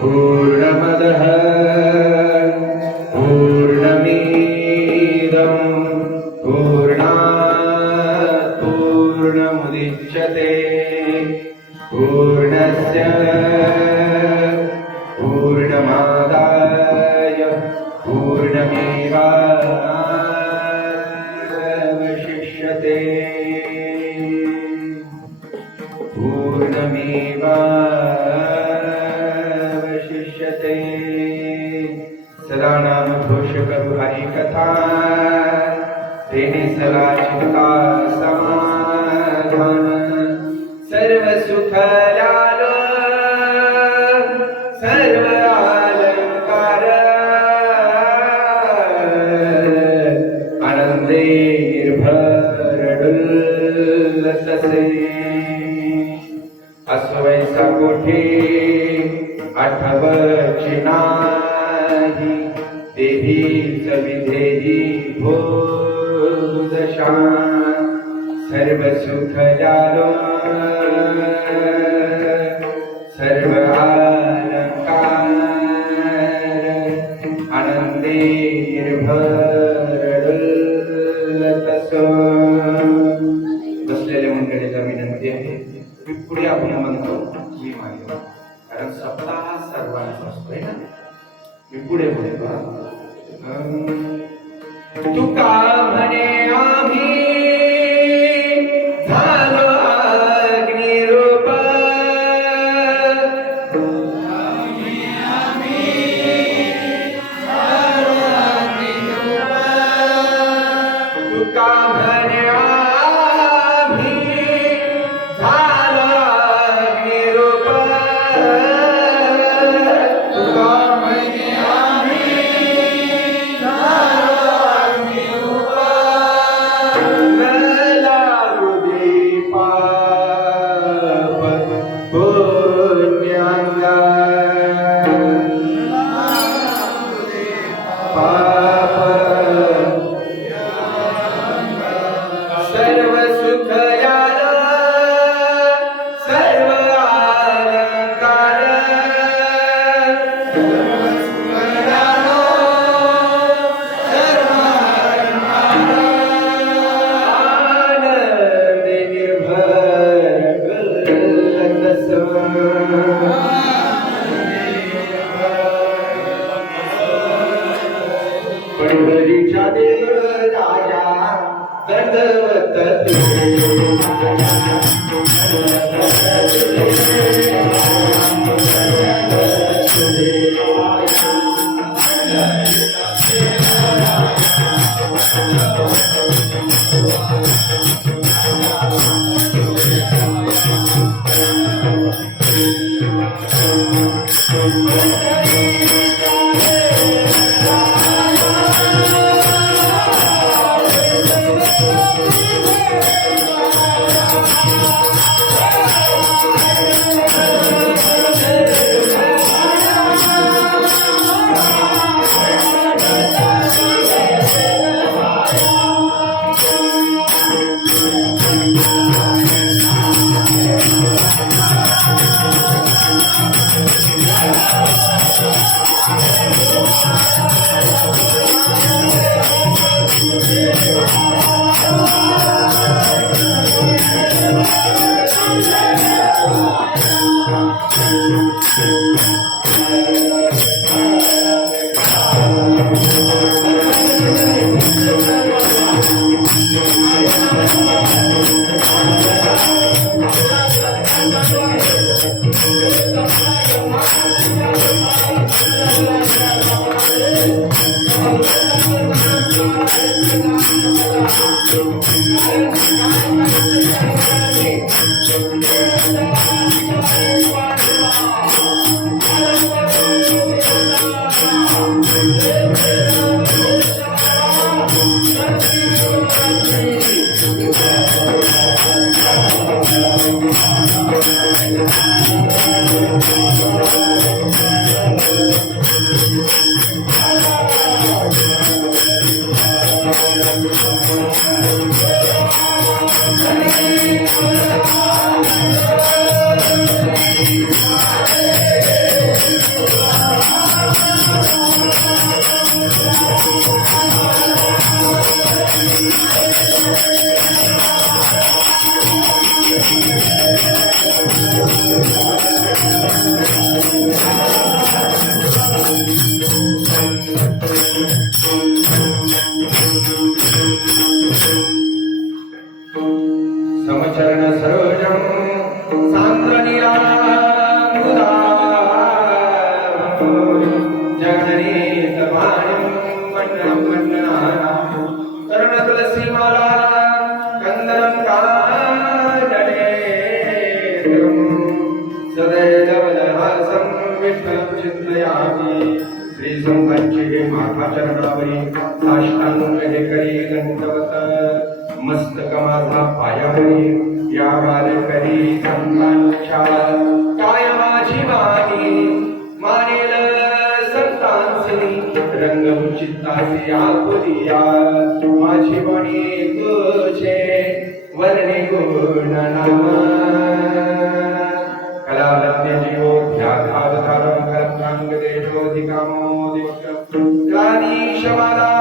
पूर्णमदः पूर्णमिदं पूर्णात् पूर्णमुदच्यते पूर्णस्य पूर्णमादाय पूर्णमेवावशिष्यते पूर्णमेवावशिष्यते। सदा नाम घोष करू हरि कथा तेने सदा चिंता समाधान सर्व सुख लालो सर्व अलंकार आनंदे निर्भर डुलतसे अस्वैसा कोठे आठवची नाही देहीच विधेही भोदशा सर्व सुख जालो सर्व अलंकार आनंदे निर्भर डुलतसो। बसलेल्या मंडळीला विनंती आहे की पुढे आपण म्हणतो मी मागे कारण सप्ताह सर्वांचा असतोय ना मी पुढे बोलतो तुका म्हणे आम्ही झालो अग्निरूप तुका म्हणे पंढरीच्या देव राजा दंडवत समचरण सरोजम सांद्र निरामुदा जगनीत वाणम वंदनम वंदनाना तरुण तुलसी माला कंदरम कांदने सदैव लहासं विष्णु चिंतयामि श्री संपंचे माता चरणावरी साष्टांग हे करी दंडवत मस्तक माझा पायावरी या बालकरी संतांच्या काय माझी मानी मानेल संतांसनी रंग चित्ताची आपुरिया माझी मणी तुझे वर्णे गुण नाम कलालत्य जीवो ध्याधार धारम करतांग देशोधिकामो दिवस गादीशवादा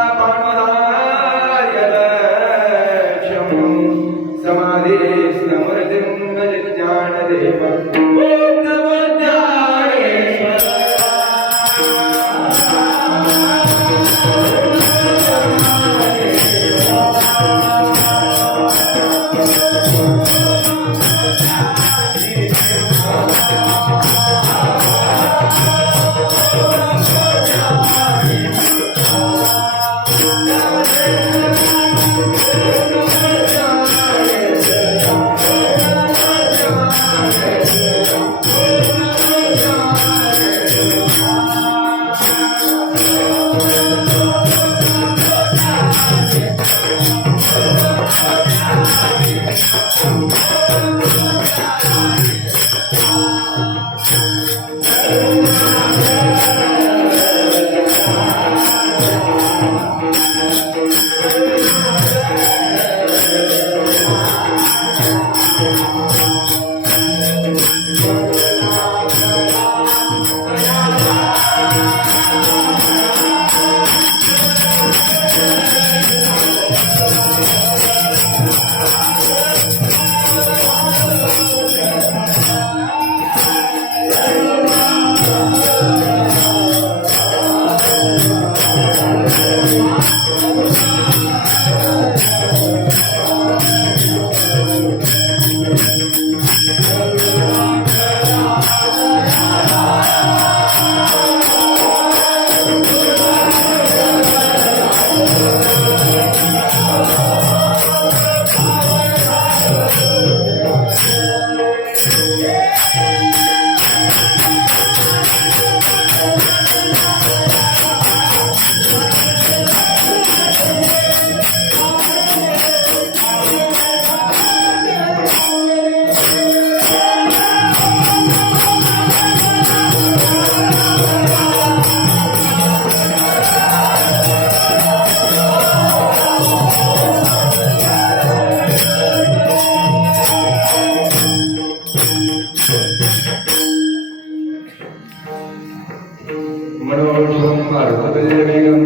मनोजवं मारुतवेगं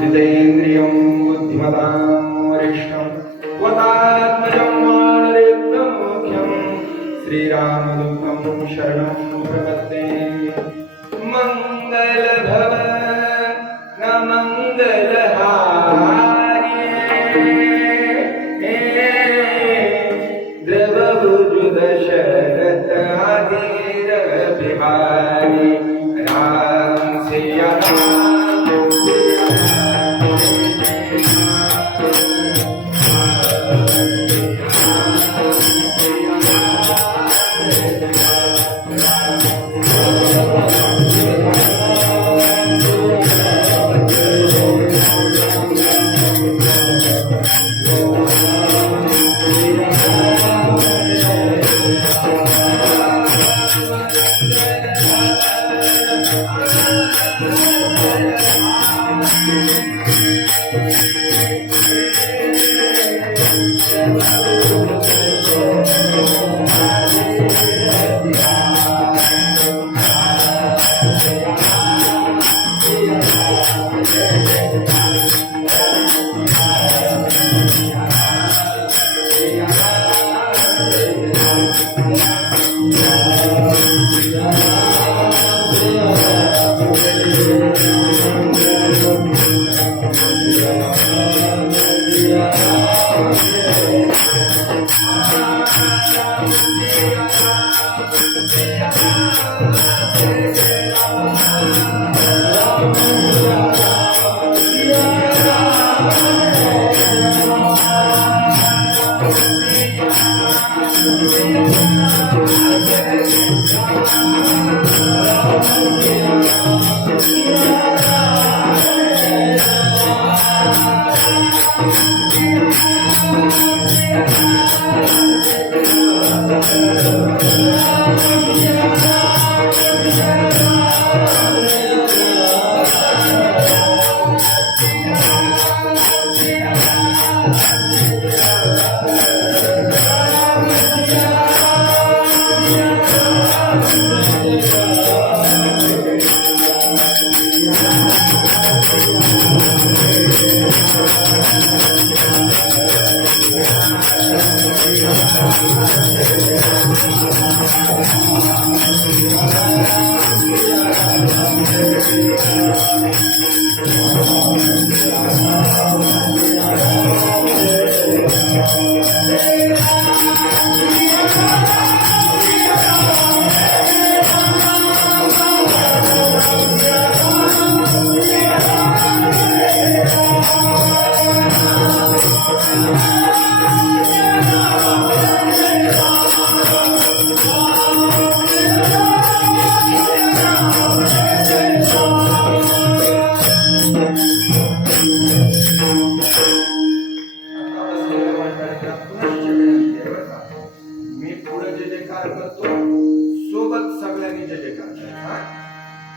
जितेन्द्रियं बुद्धिमतां वरिष्ठं वतात्मजं वानरेन्द्रमुख्यं श्रीरामदूतं शरणं प्रपद्ये। मङ्गलभवन न मङ्गलहारिणे द्रवभुज दशरथ अधीर बिहारी राम सिया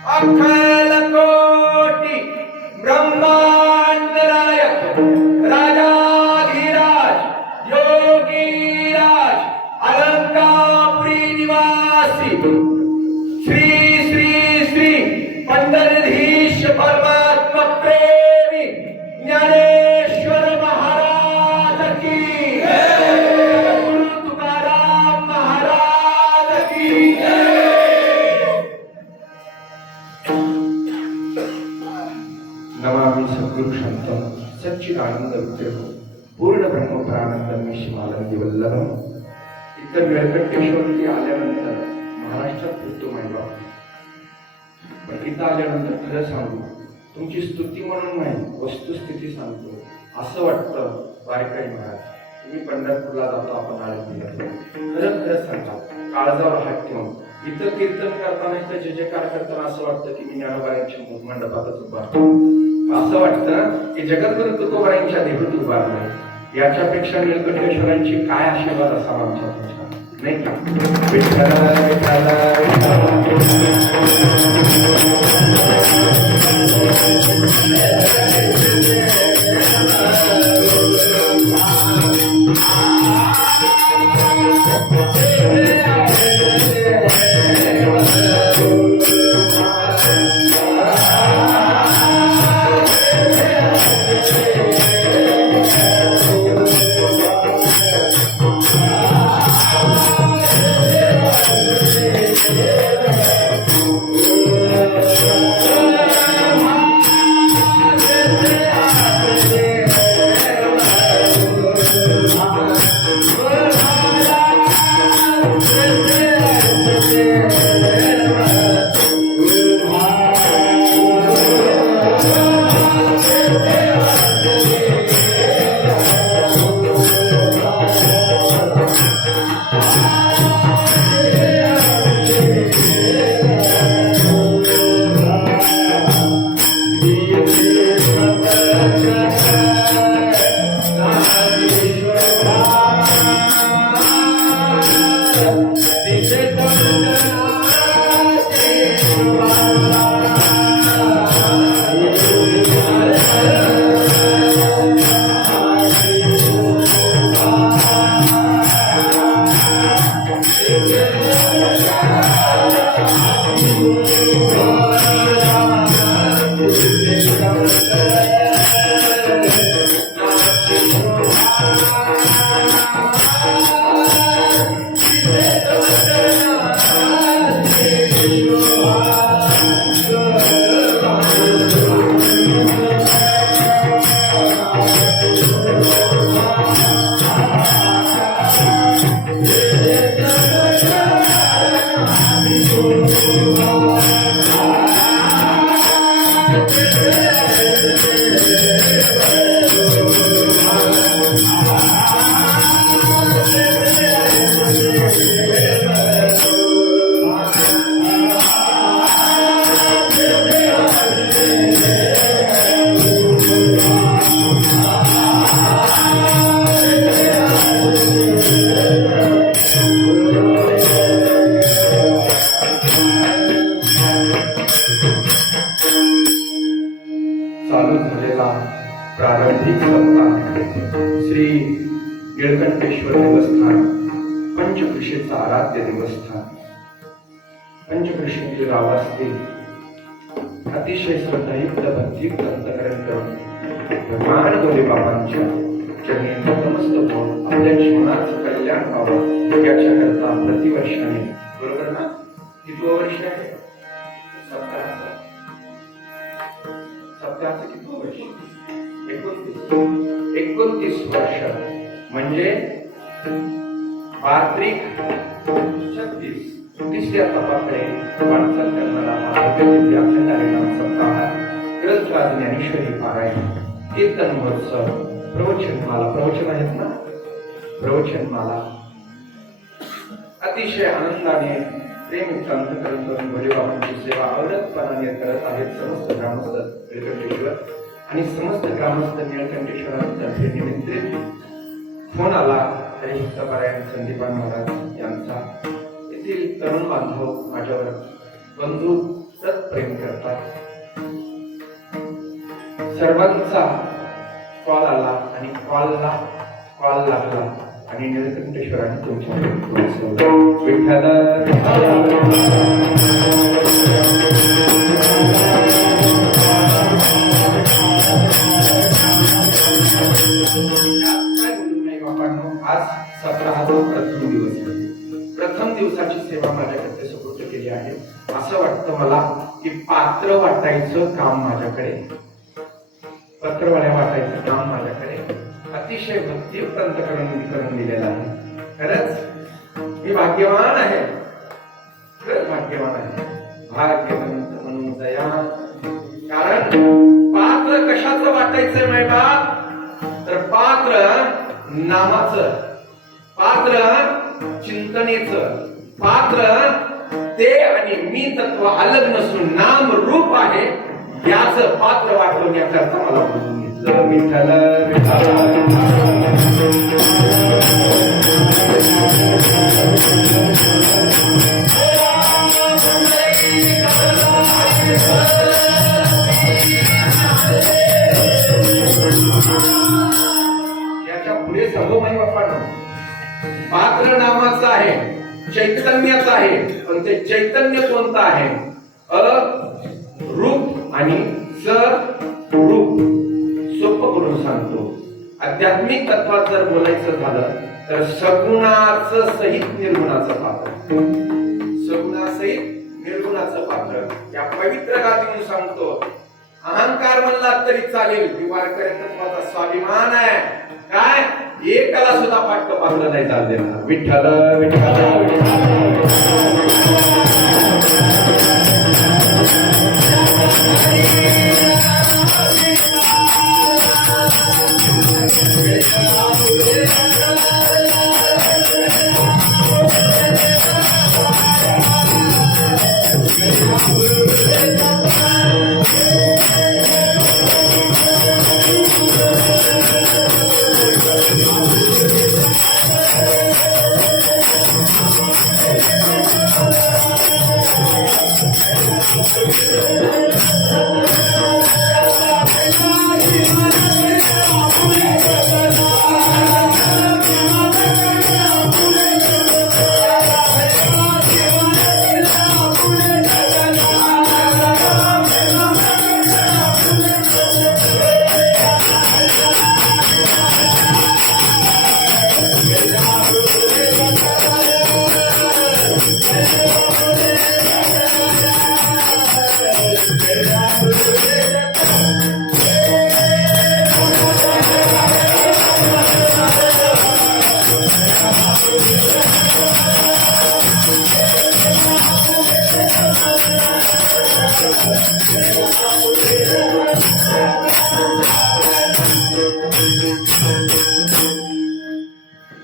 अखिल कोटि ब्रह्मांड नायक राजाधिराज योगीराज अलंकापुरी निवासी श्री श्री श्री पंढरीधीश परमात्मा प्रेमी ज्ञानेश्वर महाराज की गुरु तुकाराम महाराज की नमामि सद्गुरु शांतं सच्चिदानंद विग्रहं पूर्ण ब्रह्मपरानंदं शिवानंदी वल्लभं। इतर व्यंकटेश्वरती आल्यानंतर महाराष्ट्रात फिरतो माहिती पण इथं आल्यानंतर खरं सांगू तुमची स्तुती म्हणून नाही वस्तुस्थिती सांगतो असं वाटतं वारकरी महाराज तुम्ही पंढरपूरला जातो आपण आळंदीला खरं खरं सांगा काळजावर हात ठेवून इथं कीर्तन करताना इथं जे जयकार करताना असं वाटतं की मी ज्ञानोबायांच्या मंडपातच उभारतो असं वाटतं की जगद्गुरु तुकोबारायांच्या देहूत उभारलंय याच्यापेक्षा व्यंकटेश्वरांची काय आशीर्वाद असावा आमच्या तुमच्या नाही का विठ्ठल विठ्ठल चालू झालेला प्रारंभिक सप्ताह श्री निळकंठेश्वर देवस्थान पंचकृषीचा आराध्य देवस्थान. पंचकृषीतील गावातील अतिशय श्रद्धायुक्त भक्तियुक्त अंतकरण करून भगवान गौरी बाबांच्या चरणी नतमस्तक होऊन आपल्या जीवनाचं कल्याण व्हावं याच्या करता प्रतिवर्षाने, बरोबर ना, किती वर्ष आहे सप्ताहाचं किती वर्ष? 29 वर्ष म्हणजे 36 तिसऱ्या तपाकडे वाटचाल करणारा अखंड हरिनाम सप्ताह, ग्रंथराज ज्ञानेश्वरी पारायण, कीर्तन महोत्सव, प्रवचनमाला, प्रवचन आहेत ना, प्रवचनमाला अतिशय आनंदाने प्रेमयुक्त अंतकरण करून भोलेबाबांची सेवा अविरतपणाने करत आहेत समस्त ग्रामस्थ निळकंठेश्वर. आणि समस्त ग्रामस्थ निळकंठेश्वरांतर्फे निमित्रित फोन आला हरिभक्त पारायण संदीपान महाराज यांचा. येथील तरुण बांधव माझ्यावर बंधू प्रेम करतात. सर्वांचा कॉल आला आणि कॉल लागला आणि निळकंठेश्वरांनी तुमच्या विठ्ठल आज 17वा प्रथम दिवस आहे. प्रथम दिवसाची सेवा माझ्याकडे सुपूर्द केली आहे. असं वाटतं मला की पात्र वाटायचं काम माझ्याकडे, पत्रवाड्या वाटायचं काम माझ्याकडे अतिशय भक्तियुक्त अंतकरण दिलेलं आहे. खरंच मी भाग्यवान आहे, खरंच भाग्यवान आहे, भाग्यवंत म्हणून दया. कारण पात्र कशाचं वाटायचं माहिती का? तर पात्र नामाचं, पात्र चिंतनेचं, पात्र ते आणि मी तत्व अलग नसून नाम रूप आहे याचं पात्र वाटवण्याकरता मला बोलून घेतलं. विठ्ठल याच्या पुढे सर्वमय बाप्पांनो पात्र नामाचं आहे, चैतन्याचं आहे. पण ते चैतन्य कोणतं आहे? रूप आणि रूप. सोपं करून सांगतो. आध्यात्मिक तत्वात जर बोलायचं झालं तर सगुणाचं सहित निर्गुणाचं पात्र. पात्र या पवित्र गादीतून सांगतो. अहंकार म्हणला तरी चालेल, ही वारकरी तत्वाचा स्वाभिमान आहे. काय एकाला सुद्धा फाटक पात्र नाही चाल देणार. विठ्ठल विठ्ठल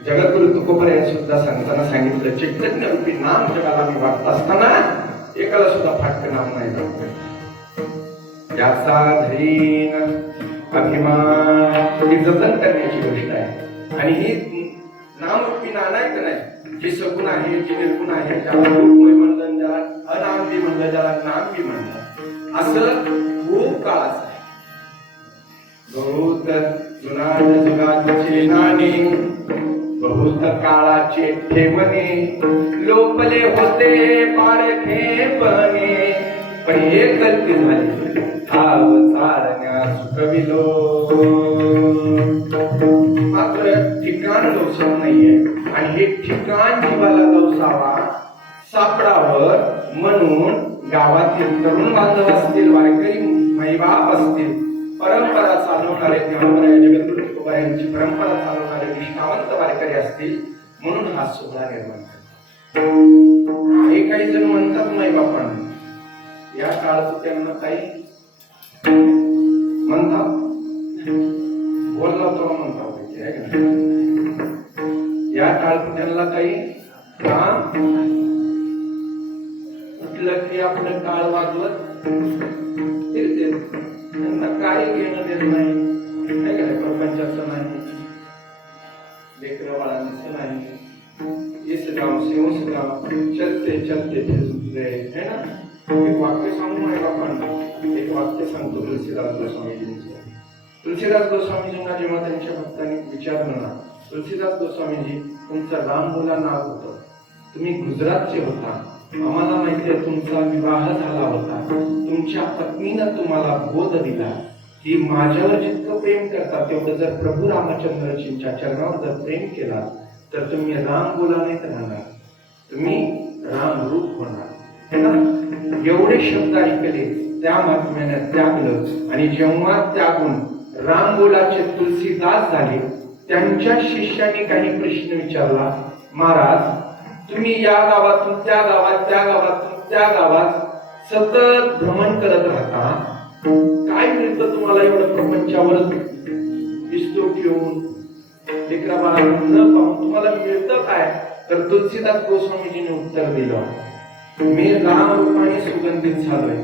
जगद्गुरु तुकोबराय सुद्धा सांगताना सांगितलं, चैतन्य रूपी नाम जगाला मी वाटत असताना एकाला सुद्धा फाटक नाम नाही जात. याचा धरीन अभिमान थोडी जतन करण्याची गोष्ट आहे. आणि ही नामरूपी नाम आहे का नाही, जे सगुण आहे, जे निर्गुण आहे, ज्याला रूपमय म्हणलं, ज्याला अनाम बी म्हणलं, ज्याला नाम बी म्हणलं, असं खूप काळाचं आहे. बहुत जुना जुगाचे नाणे, बहुत काळाचे ठेवणे, लोपले होते पारखेपणे, पण एक गलती झाली, ठाव चालण्या सुखविलो. मात्र ठिकाण लवसाव नाहीये, आणि हे ठिकाण जीवाला लवसावा सापडावं म्हणून गावातील तरुण बांधव असतील, वारकरी माईबाप असतील, परंपरा चालवणारे जगद्गुरु तुकोबारायांची परंपरा चालवणारे निष्ठावंत वारकरी असतील, म्हणून हा सोहळा निर्माण करतात. हे काही जण म्हणतात माईबापांना, या काळात त्यांना काही म्हणतात, बोलला तो म्हणता या काळात त्यांना काही उठलं की आपलं काळ वाजवत फिरते. त्यांना काही घेणं देत नाही, प्रपंचाचं नाही, लेकरं बाळांचं नाही. इस गाव से उस गाव चलते चलते फिरते है ना. एक वाक्य सांगू आहे बापांना, एक वाक्य सांगतो तुलसीदास गोस्वामीजींचं. तुलसीदास गोस्वामीजींना जेव्हा त्यांच्या भक्तांनी विचारलं ना, तुलसीदास गोस्वामीजी तुमचं रामबोला नाव होतं, तुम्ही गुजरातचे होता, आम्हाला माहिती आहे तुमचा विवाह झाला होता, तुमच्या पत्नीनं तुम्हाला बोध दिला की माझ्यावर जितकं प्रेम करता तेवढं जर प्रभू रामचंद्रजींच्या चरणावर जर प्रेम केला तर तुम्ही राम बोलानेच राहणार, तुम्ही राम रूप होणार है ना. एवढे शब्द ऐकले, त्या महात्म्याने त्यागलं, आणि जेव्हा त्यागून राम बोलाचे तुलसीदास झाले, त्यांच्या शिष्याने काही प्रश्न विचारला, महाराज तुम्ही या गावातून त्या गावात, त्या गावातून त्या गावात सतत भ्रमण करत राहता, काय मिळतं तुम्हाला एवढं प्रपंचावर विस्तू ठेवून, लेकरा बाळांना न पाहून तुम्हाला मिळतं काय. तर तुलसीदास गोस्वामीजीने उत्तर दिलं, मी राम रूपाने सुगंधित झालोय,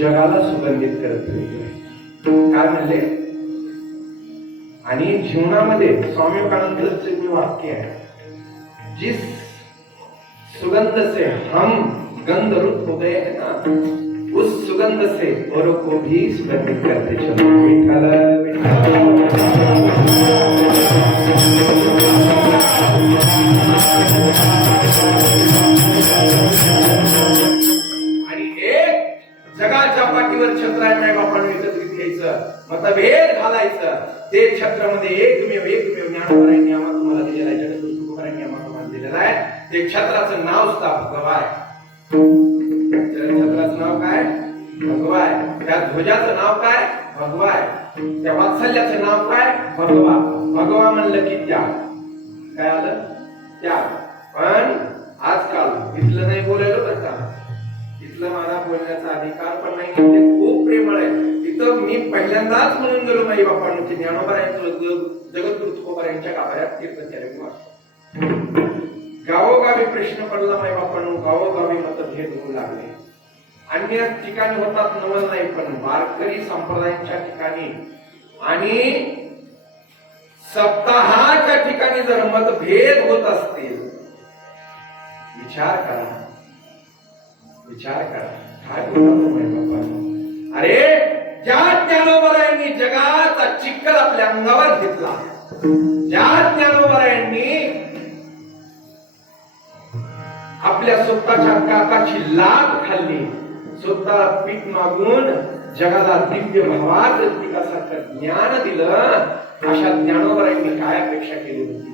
जगाला सुगंधित करत होतोय. काय म्हणले. आणि जीवनामध्ये स्वामी विवेकानंदचे मी वाक्य आहे, जिस सुगंध से हम गंध रूप हो गए हैं ना, उस सुगंध से औरों को भी सुगंधित करते चलो. विठ्ठल आणि एक जगाच्या पाठीवर छत्र आहे मायबापांनी एकत्रित घ्यायचं, मतभेद घालायचं, ते छत्रामध्ये एकमेव ज्ञानोबारायांनी आम्हाला तुम्हाला दिलेला आहे, जगद्गुरु तुकोबारायांनी आम्हाला तुम्हाला दिलेला आहे. ते छत्राचं नाव सुद्धा भगवा आहे. छत्राचं मुलाचं नाव काय? भगवा आहे. त्या ध्वजाचं नाव काय? भगवा आहे. त्या वात्सल्याचं नाव काय? भगवा. भगवा म्हणलं की त्याग. काय आलं? त्याग. पण आजकाल इथलं नाही बोलायला बरं का, इथलं मला बोलण्याचा अधिकार पण नाही. ते खूप प्रेमळ आहे. तिथं मी पहिल्यांदाच म्हणून गेलो माझी बाप्पांची ज्ञानोबारायांचं जगद्गुरु तुकोबारायांच्या गाभाऱ्यात तीर्थचर्या वाचतो. गावोगावी प्रश्न पडला माझ्या बाप्पांनो, गावोगावी मतभेद होऊ लागले. अन्य ठिकाणी होतात नवल नाही, पण वारकरी संप्रदायांच्या ठिकाणी आणि सप्ताहाच्या ठिकाणी जर मतभेद होत असतील, विचार करा, विचार करा काय बोलतो माझ्या बाप्पांनो. अरे ज्या ज्ञानोबारायांनी जगाचा चिखल आपल्या अंगावर घेतला, ज्या ज्ञानोबारायांनी आपल्या स्वतःच्या काकाची लाट खाल्ली, स्वतः पीठ मागून जगाला दिव्य भावात प्रतीकासारखं ज्ञान दिलं, अशा ज्ञानोबारायांनी काय अपेक्षा केली होती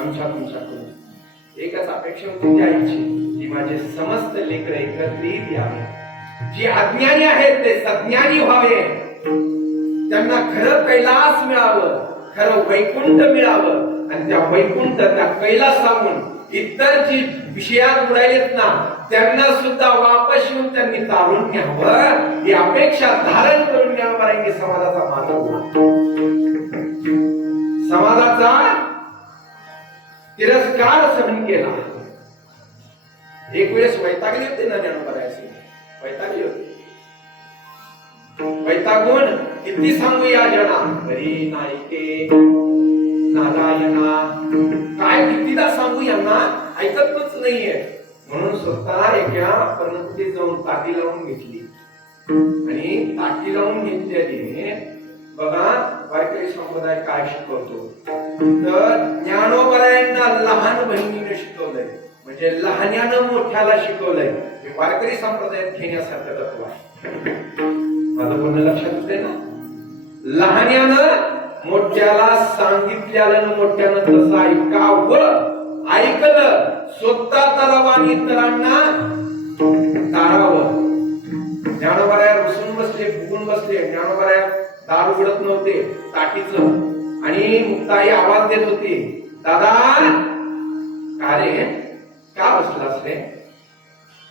आमच्या तुमच्याकडून? एकच अपेक्षा होती त्या आईची, की माझे समस्त लेकर एकत्रित यावे, जी अज्ञानी आहेत ते सज्ञानी व्हावे, त्यांना खरं कैलास मिळावं, खरं वैकुंठ मिळावं, आणि त्या वैकुंठ त्या कैलासाहून इतर जी विषयात उडालेत ना त्यांना सुद्धा वापस येऊन त्यांनी तारून न्यावं, ही अपेक्षा धारण करून ज्ञानोबारायांनी समाजाचा मानव, समाजाचा तिरस्कार सहन केला. एक वेळेस वैतागले होते ना ज्ञानोबारायांचे, वैतागले होते. वैतागून किती सांगू या जना, हरी नाईके नारायणा, काय कितीदा सांगू यांना, ऐकतच नाहीये. म्हणून स्वतः एका पर्णकुटीत जाऊन ताटी लावून घेतली, आणि ताटी लावून घेतल्याने बघा वारकरी संप्रदाय काय शिकवतो, तर ज्ञानोबारायांना लहान बहिणीने शिकवलंय, म्हणजे लहान्यानं मोठ्याला शिकवलंय. हे वारकरी संप्रदायात घेण्यासारखं तत्व आहे. माझं बोलणं लक्षात येते ना? लहान्यानं मोठ्याला सांगितल्यानं मोठ्यानं तसं ऐकावं, ऐकलं, स्वतः तरावं आणि इतरांना तारावं. ज्ञानोबाराया बसून बसले, फुगून बसले. ज्ञानोबाराया दार उघडत नव्हते ताटीचं, आणि मुक्ताई आवाज देत होती, दादा का रे, का बसलास रे,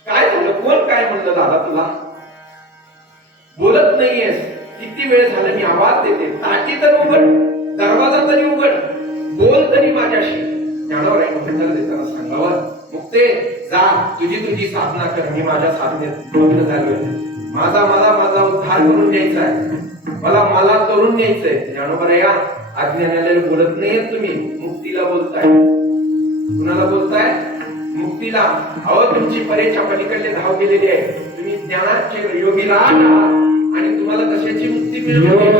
काय झालं, कोण काय म्हणलं दादा तुला, बोलत नाहीयेस, किती वेळ झाला मी आवाज देते, ताटी तर उघड, दरवाजा तरी उघड, बोल तरी माझ्याशी. ज्ञानोबारायांनी उत्तर देताना सांगावं, मुक्ते जा, तुझी साधना कर, मी माझ्या साधनेत मग्न झालोय. माझा उद्धार करून द्यायचा आहे, मला करून न्यायचंय. ज्ञानोबाराया अज्ञानाला बोलत नाहीये तुम्ही, मुक्तीला बोलताय. कुणाला बोलताय? मुक्तीला. अहो तुमची परेच्या पलीकडले धाव गेलेली आहे, तुम्ही ज्ञानाचे योगी राहा, आणि तुम्हाला कशाची मुक्ती मिळेल?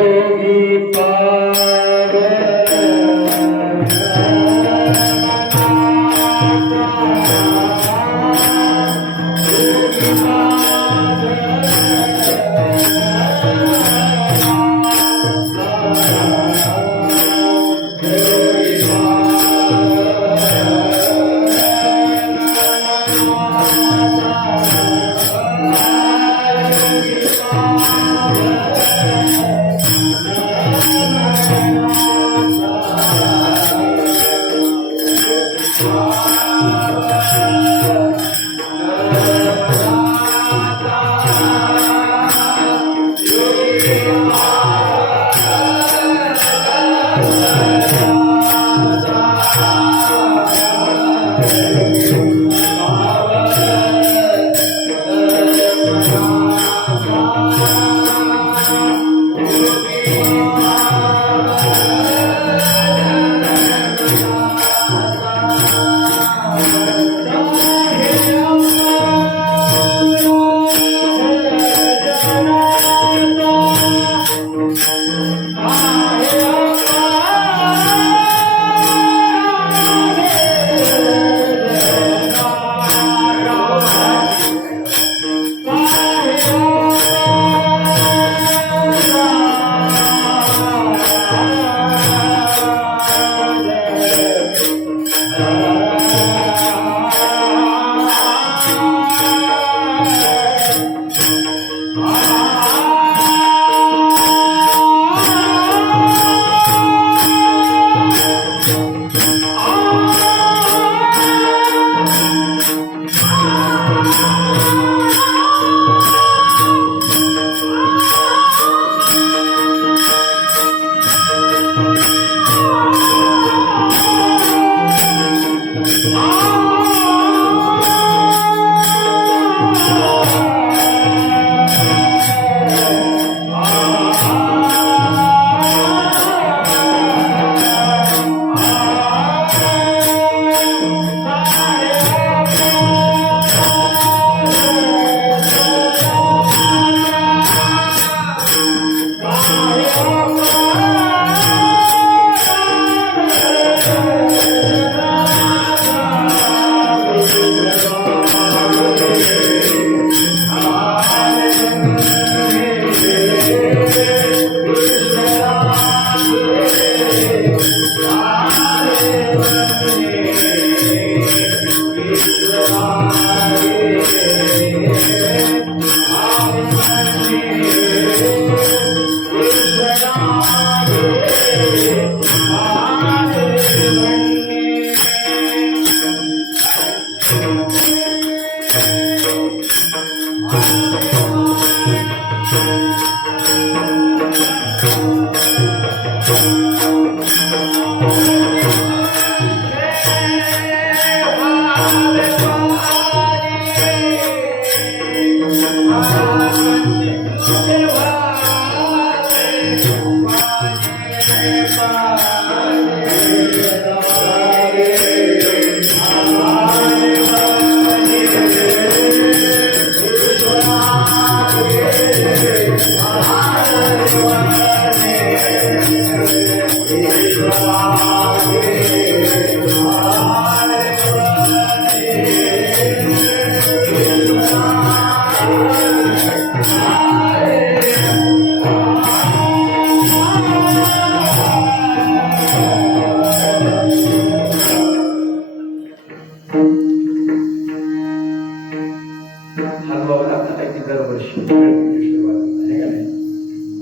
हलवावं लागतं काय की दरवर्षी आहे का नाही?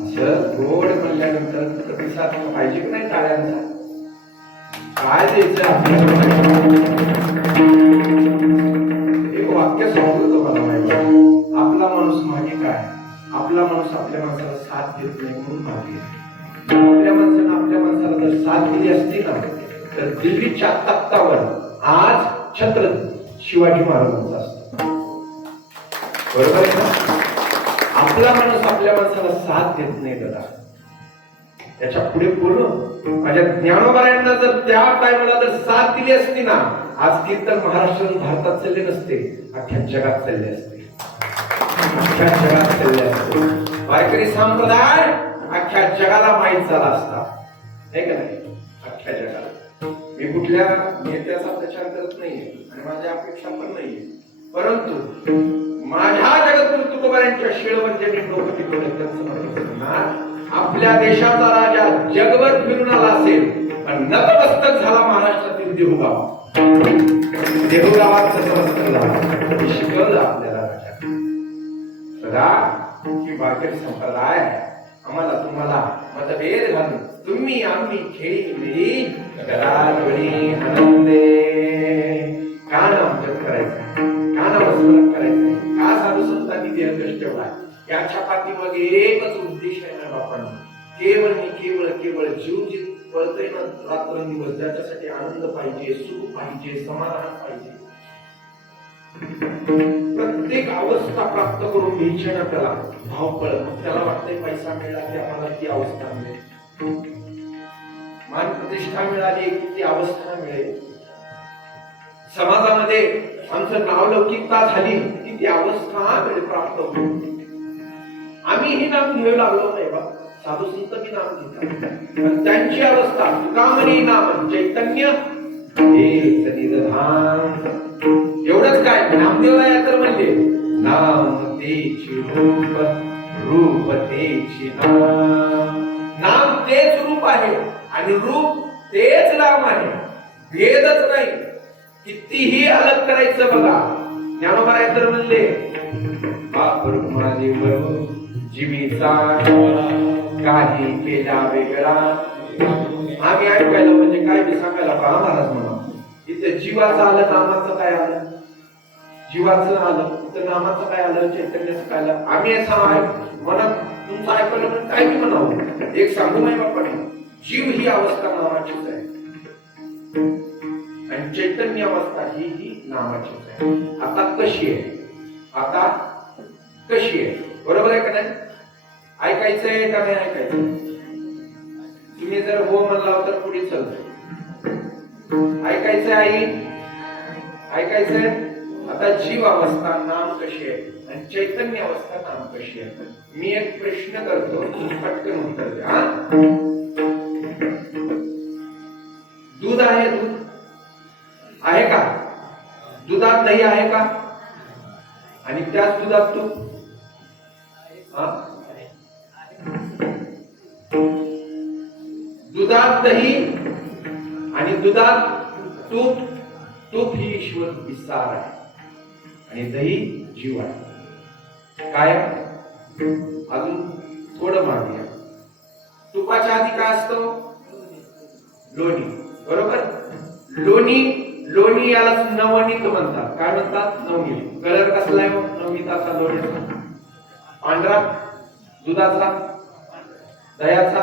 असं गोड म्हणल्यानंतर प्रतिसाद पाहिजे की नाही टाळ्यांचा? काय द्यायचं आपल्याला? एक वाक्य सांगतो मला माहिती, आपला माणूस मागे काय, आपला माणूस आपल्या माणसाला साथ देत नाही म्हणून मागे. आपल्या माणसानं आपल्या माणसाला जर साथ दिली असती ना तर दिल्लीच्या तख्तावर आज छत्र शिवाजी महाराजांचा असतो. बरोबर आहे ना? आपला माणूस आपल्या माणसाला साथ देत नाही दादा. त्याच्या पुढे बोलू, माझ्या ज्ञानोबायांना जर त्या टायमाला जर साथ दिली असती ना आज कीर्तन महाराष्ट्र भारतात चालले नसते, अख्ख्या जगात चालले असते. अख्ख्या जगात चालले असते. वारकरी संप्रदाय अख्ख्या जगाला माहीत झाला असता, नाही का नाही? अख्ख्या जगाला. मी कुठल्या नेत्याचा प्रचार करत नाहीये आणि माझ्या अपेक्षा पण नाहीये, परंतु माझ्या जगद्गुरु तुकोबारायांच्या शिळवर ज्यांनी डोकं टिकवलं त्यांचं आपल्या देशाचा राजा जगभर फिरून आला असेल आणि नतमस्तक झाला महाराष्ट्रातील देहूगाव. देहूगावात नतमस्तक झाला. हे शिकवलं आपल्याला राजा. सदा की वारकरी संप्रदाय आम्हाला तुम्हाला मतभेद घालून तुम्ही आम्ही खेळी मिळी घराजवळी आनंदे. का नाम जप करायचं, का नामस्मरण करायचं, का साधू संतांनी देह कष्ट ठेवला, याच्या पाठीमागे एकच उद्देश आहे ना बापांना, केवळ मी केवळ केवळ जीव जी पळतोय ना रात्रंदिवस, ज्याच्यासाठी आनंद पाहिजे, सुख पाहिजे, समाधान पाहिजे. प्रत्येक अवस्था प्राप्त करून घ्यायची ना त्याला धावपळ. त्याला वाटतंय पैसा मिळाला की आम्हाला ती अवस्था मिळेल, मान प्रतिष्ठा मिळाली की ती अवस्था मिळेल, समाजामध्ये आमचं नावलौकिकता झाली की ती अवस्था प्राप्त होईल. आम्ही ही नाम घेऊ लागलो नाही बा, साधू संत बी नाम घेतात, त्यांची अवस्था तुकामणी नाम चैतन्य हेच निधान. एवढंच काय नामदेवराया तर म्हणले, नाम तेची रूप, रूप तेची नाम. नाम तेच रूप आहे आणि रूप तेच नाम आहे, भेदच नाही. कितीही अलग करायचं बघा. ज्ञानोबाराय तर म्हणले, बाप ब्रह्मादेव जीवीचा काही केला वेगळा. आम्ही ऐकायला म्हणजे काय ते सांगायला पहा महाराज म्हणा. इथे जीवाचं आलं, नामाचं काय आलं? जीवाचं आलं, इथं नामाचं काय आलं, चैतन्याचं काय आलं? आम्ही असं म्हणत तुमचं ऐकलं म्हणजे काय की म्हणावं. एक सांगू नाही बापाने, जीव ही अवस्था नामाचीच आहे आणि चैतन्य अवस्था ही नामाचीच आहे. आता कशी आहे, आता कशी आहे? बरोबर आहे का नाही? ऐकायचंय का नाही ऐकायचं? तुम्ही जर हो म्हणला तर पुढे चालतो. ऐकायचंय आई, ऐकायचंय? आता जीव अवस्था नाम कशी आहे आणि चैतन्य अवस्था नाम कशी आहे? मी एक प्रश्न करतो, पटकन उत्तर द्या. दूध आहे, दूध आहे का? दुधात दही आहे का? आणि त्याच दुधात तूप. दुधात दही आणि दुधात तूप. तूप ही ईश्वर विसार आहे. आणि दही जीव आहे. काय अजून थोडं मागूया. तुपाच्या आधी काय असतं? लोणी. बरोबर. लोणी याला नवनीत म्हणतात. काय म्हणतात? नवनीत. कलर कसला आहे नवनीताचा? लोण्याचा. पांढरा. दुधाचा, दह्याचा.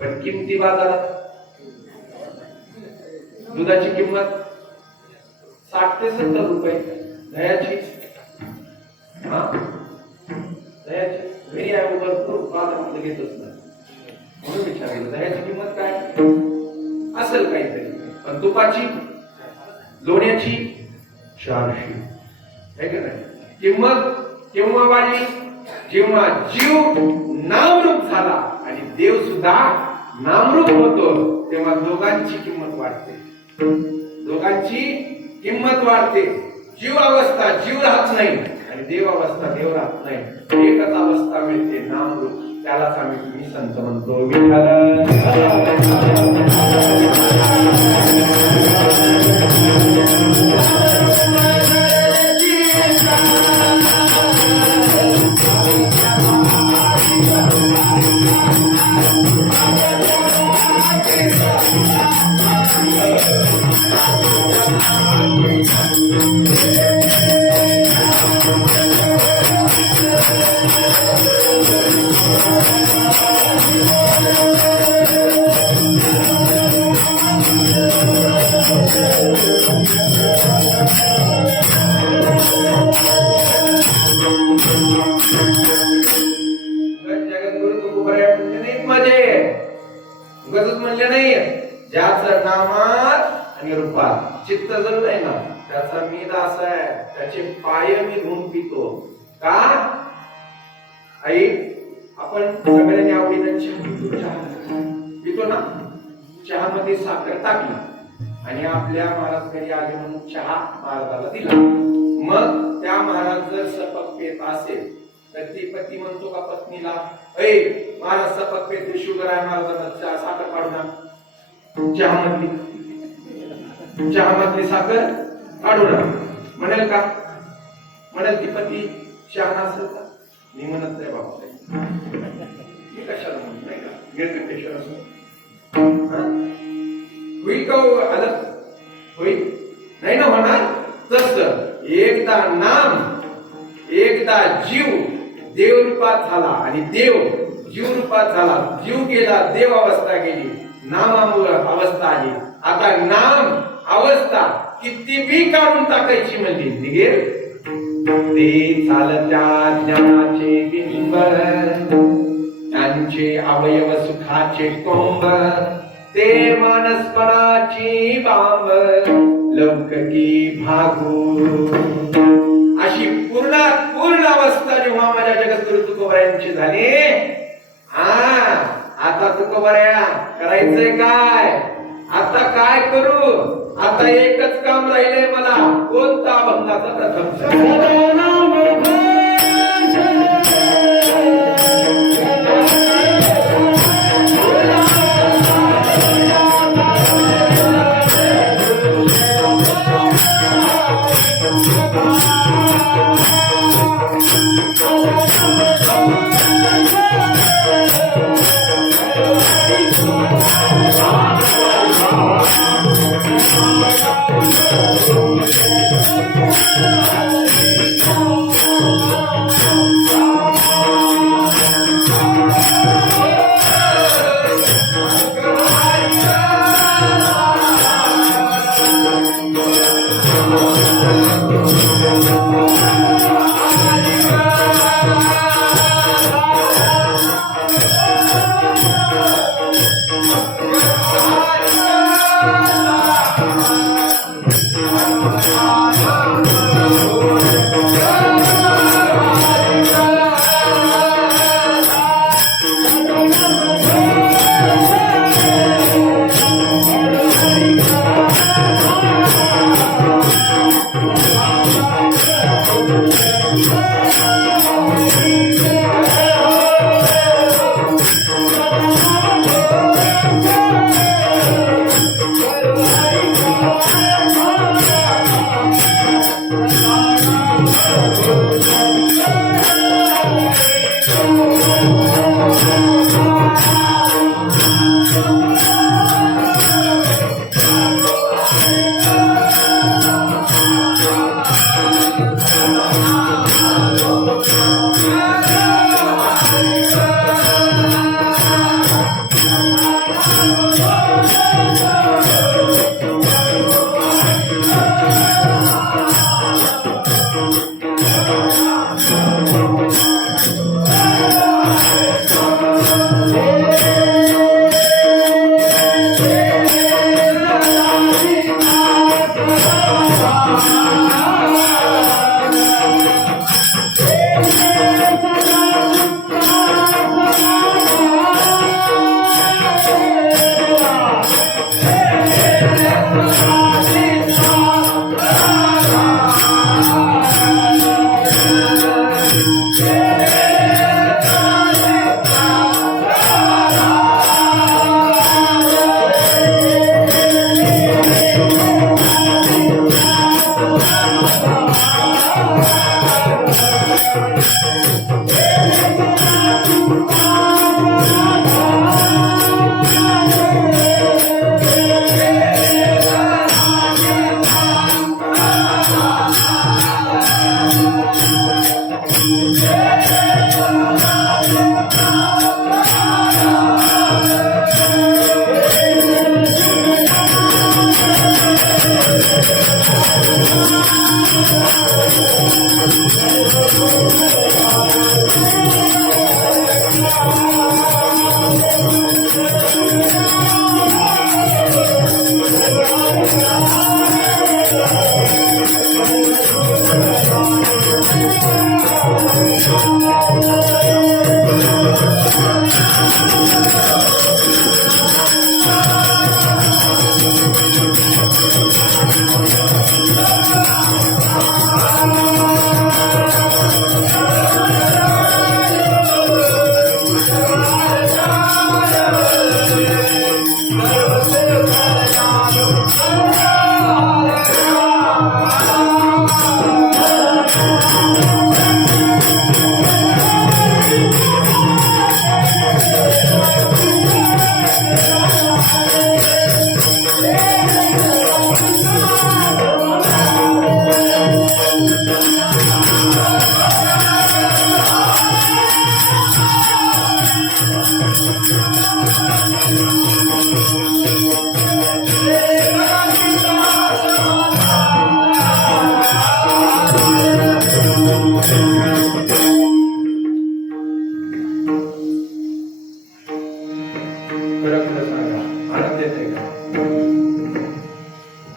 पण किमती बाजारात दुधाची किंमत 60 ते 70 रुपये. दह्याची घरी आहे भरपूर बाजारामध्ये घेतच नाही म्हणून विचारलं दह्याची किंमत काय असेल काहीतरी. पण तुपाची, लोण्याची 400. आहे का नाही? किंमत केव्हा वाढली? जेव्हा जीव नामरूप झाला आणि देव सुद्धा नामरूप होतो, तेव्हा दोघांची किंमत वाढते. दोघांची किंमत वाढते. जीव अवस्था जीव राहत नाही आणि देव अवस्था देव राहत नाही. एकच अवस्था मिळते, नामरूप. त्यालाच आम्ही संत म्हणतो. म्हणले नाही. ज्याचं नामात आणि रूपात चित्त जर नाही ना, त्याचा मी दास आहे. त्याचे पाय मी धुवून पितो. का? आई, आपण सगळ्यांनी आवडीनं चहा पितो ना. चहामध्ये साखर टाकली आणि आपल्या महाराज घरी आले म्हणून चहा महाराजाला दिला. मग त्या महाराज जर सपक पेत असेल तर ती पती म्हणतो का पत्नीला, ऐ महाराज सपक पेत, शुगर आहे महाराजांना, साखर काढू ना. चहामधली साखर काढू ना म्हणेल का? म्हणेल ती पती शहाणा असेल का? मी म्हणत नाही बाबा, मी कशाला म्हणत नाही का? निर्गटेश्वर असो होईल का? आलं होईल नाही ना होणार. तस एकदा नाम, एकदा जीव देव रूपात झाला आणि देव जीव रूपात झाला. जीव गेला, देव अवस्था गेली, नामामुळे अवस्था आली. आता नाम अवस्था किती बी काढून टाकायची म्हणजे निघेल. ते चालत्या ज्ञानाचे बिंब, त्यांचे अवयव सुखाचे कोंब, ते मानसपणाची बांब, लौकिकी भागू. अशी पूर्ण अवस्था जेव्हा माझ्या जगद्गुरु तुकोबारायांची झाली, आता तुकोबाऱ्या करायचंय काय? आता काय करू? आता एकच काम राहिलंय मला. कोणता? अभंगाचा प्रथम. Hare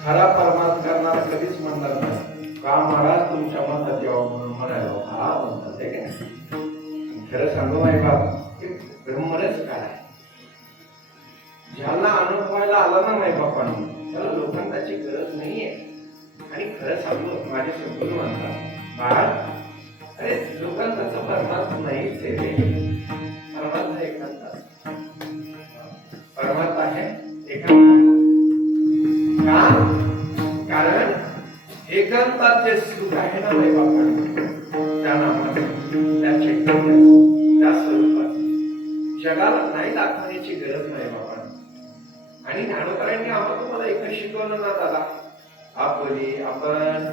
खरा परमार्थ करणारा कधीच म्हणणार नाही का महाराज तुमच्या मनात यावं म्हणून म्हणायला हा म्हणतात हे काय. खरं सांगू माय बाप की ब्रह्मच काय आहे. ज्याला अनुभवायला आला ना माय बापांनी त्याला लोकांची गरज नाहीये. आणि खरं सांगू माझे सद्गुरू म्हणतात महाराज अरे लोकांचा परमार्थ नाहीच आहे. परमार्थ एकांतात परमार्थ आहे एकांतात. का कारण एकांतात जे सुख आहे ना माय बापांनी त्या नामाचे त्या चैतन्यात त्या स्वरूपात जगाला नाही दाखवण्याची गरज नाही बापांनी. आणि ज्ञानोबरांनी आम्हाला तुम्हाला एकच शिकवलं ना दादा आपुली आपण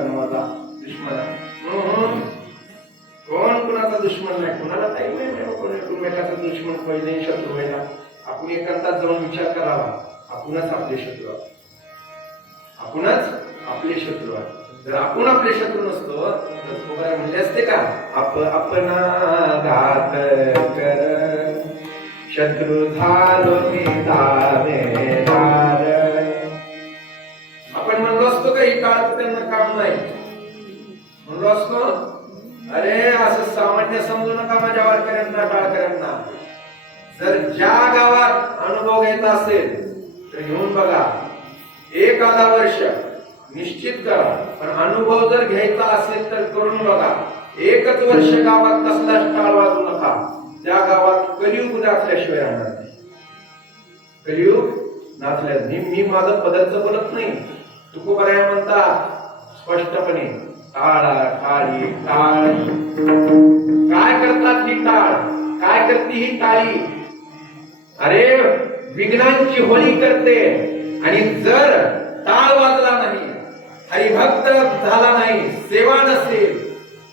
दिवसानं माझा दुश्मन आहे. कोण कुणाचा दुश्मन नाही, कुणाला टाईम नाही. कोण एकमेकाचा दुश्मन पहिले शत्रू व्हायला. आपण एकांतात जाऊन विचार करावा, आपणच आपले शत्रू आहोत. आपणच आपले शत्रू आहोत. जर आपण आपले शत्रू नसतो तर तुकाराम म्हणले असते का, आपणा घात कर शत्रू झालो मी दावेदार. आपण म्हणलो असतो का ही काळ त्यांना काम नाही, म्हणलो असतो अरे असं सामान्य समजू नका माझ्या वारकऱ्यांना टाळकऱ्यांना. जर ज्या गावात अनुभव घ्यायचा असेल तर घेऊन बघा, एक आधा वर्ष निश्चित करा. पण अनुभव जर घ्यायचा असेल तर करून बघा. एकच वर्ष गावात कसलाच टाळ वाजू नका. त्या गावात कलियुग नाचल्याशिवाय राहणार नाही. कलियुग नाचल्या मी माझं पदार्थ बोलत नाही. तुकोबाराया म्हणतात स्पष्टपणे, टाळा टाळी टाळ. काय करतात ही टाळ, काय करते ही टाळी? अरे विघ्नांची होळी करते. आणि जर टाळ वाजला नाही, हरिभक्त झाला नाही, सेवा नसेल,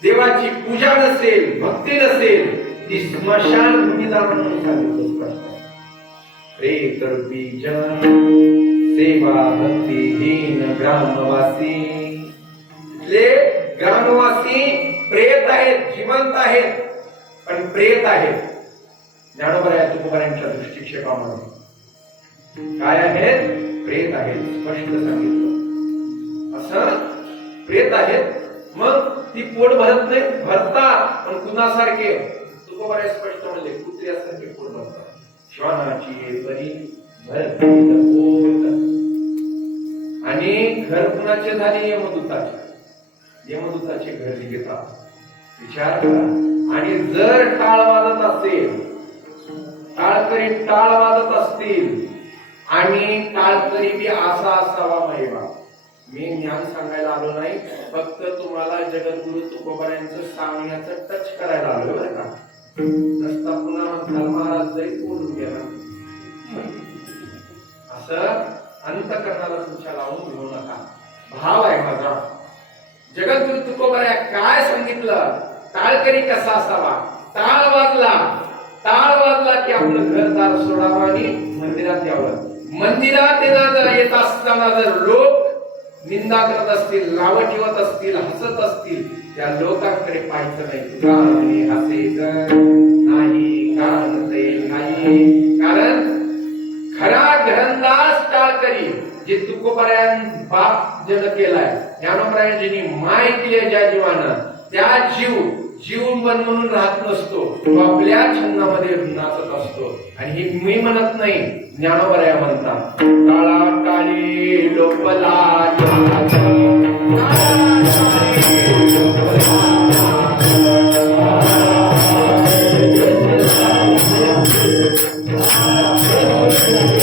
देवाची पूजा नसेल, भक्ती नसेल, ती स्मशान भूमीला म्हणून सांगितलं स्पष्ट. प्रेत बीजन सेवा भक्तीहीन ग्रामवासी. इथले ग्रामवासी प्रेत आहेत, जिवंत आहेत, पण प्रेत आहेत. ज्ञानोबा तुकोबारायांच्या दृष्टिक्षेपामध्ये काय आहेत? प्रेत आहेत. स्पष्ट सांगितलं असं प्रेत आहेत. मग ती पोट भरत नाही, भरतात पण कुणासारखे? तुकोबाराय स्पष्ट म्हणले कुत्र्यासारखे पोट भरतात. श्वानाची परी भरते पोट. आणि घर कुणाचे झाले? यमदूताचे. यमदूताचे घर घेतात. विचार करा. आणि जर टाळ वाजत असेल, टाळकरी टाळ वाजत असतील आणि टाळकरी बी असा असावा महिमा. मी ज्ञान सांगायला आलो नाही, फक्त तुम्हाला जगद्गुरु तुकोबारायांचं सांगण्याचं टच करायला आलो बरं का. नसता पुन्हा म्हणताल महाराज जाईल बोलून गेला. असं अंतकरणाला तुमच्या लावून घेऊ नका. भाव आहे माझा. जगद्गुरु तुकोबाराया काय सांगितलं? टाळकरी कसा असावा? टाळ वाजला, टाळ वाजला की आपलं घरदार सोडावं आणि मंदिरात यावं. मंदिरात येत असताना जर लोक निंदा करत असतील, नावं ठेवत असतील, हसत असतील, त्या लोकांकडे पाहायचं नाही. गाणे हसे नाही, गाणते नाही. कारण खरा घरंदाज टाळकरी जे तुकोबारायां बाप जन केलाय, ज्ञानोबारायांनी माय केली ज्या जीवानं, त्या जीव बनवून राहत नसतो. तो आपल्या छंदामध्ये नाचत असतो. आणि हे मी म्हणत नाही, ज्ञानोबाराया म्हणतात. टाळा टाळी लोपला Thank you.